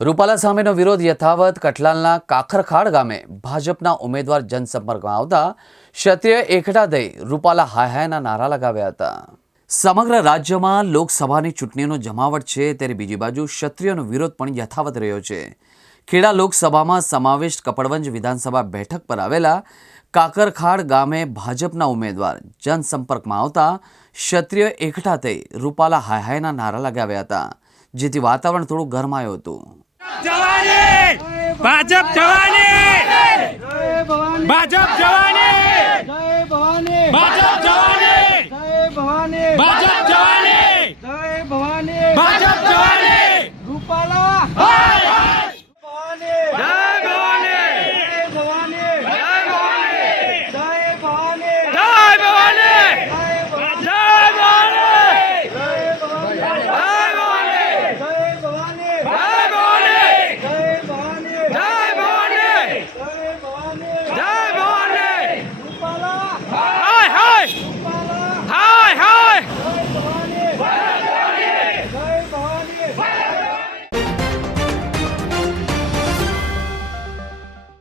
રૂપાલા સામેનો વિરોધ યથાવત કઠલાલના કાખરખાડ ગામે ભાજપના ઉમેદવાર જનસંપર્કમાં આવતા ક્ષત્રિય એકઠા થઈ રૂપાલા હાય હાયના નારા લગાવ્યા હતા. સમગ્ર રાજ્યમાં લોકસભાની ચૂંટણીનો જમાવટ છે ત્યારે બીજી બાજુ ક્ષત્રિયનો વિરોધ પણ યથાવત રહ્યો છે. ખેડા લોકસભામાં સમાવિષ્ટ કપડવંજ વિધાનસભા બેઠક પર આવેલા કાકરખાડ ગામે ભાજપના ઉમેદવાર જનસંપર્કમાં આવતા ક્ષત્રિય એકઠા થઈ રૂપાલા હાય હાયના નારા લગાવ્યા હતા, જેથી વાતાવરણ થોડું ગરમાયું હતું. ભાજપ જવાની! ભાજપ જવાની! ભાજપ જવાની! ભાજપ Hey!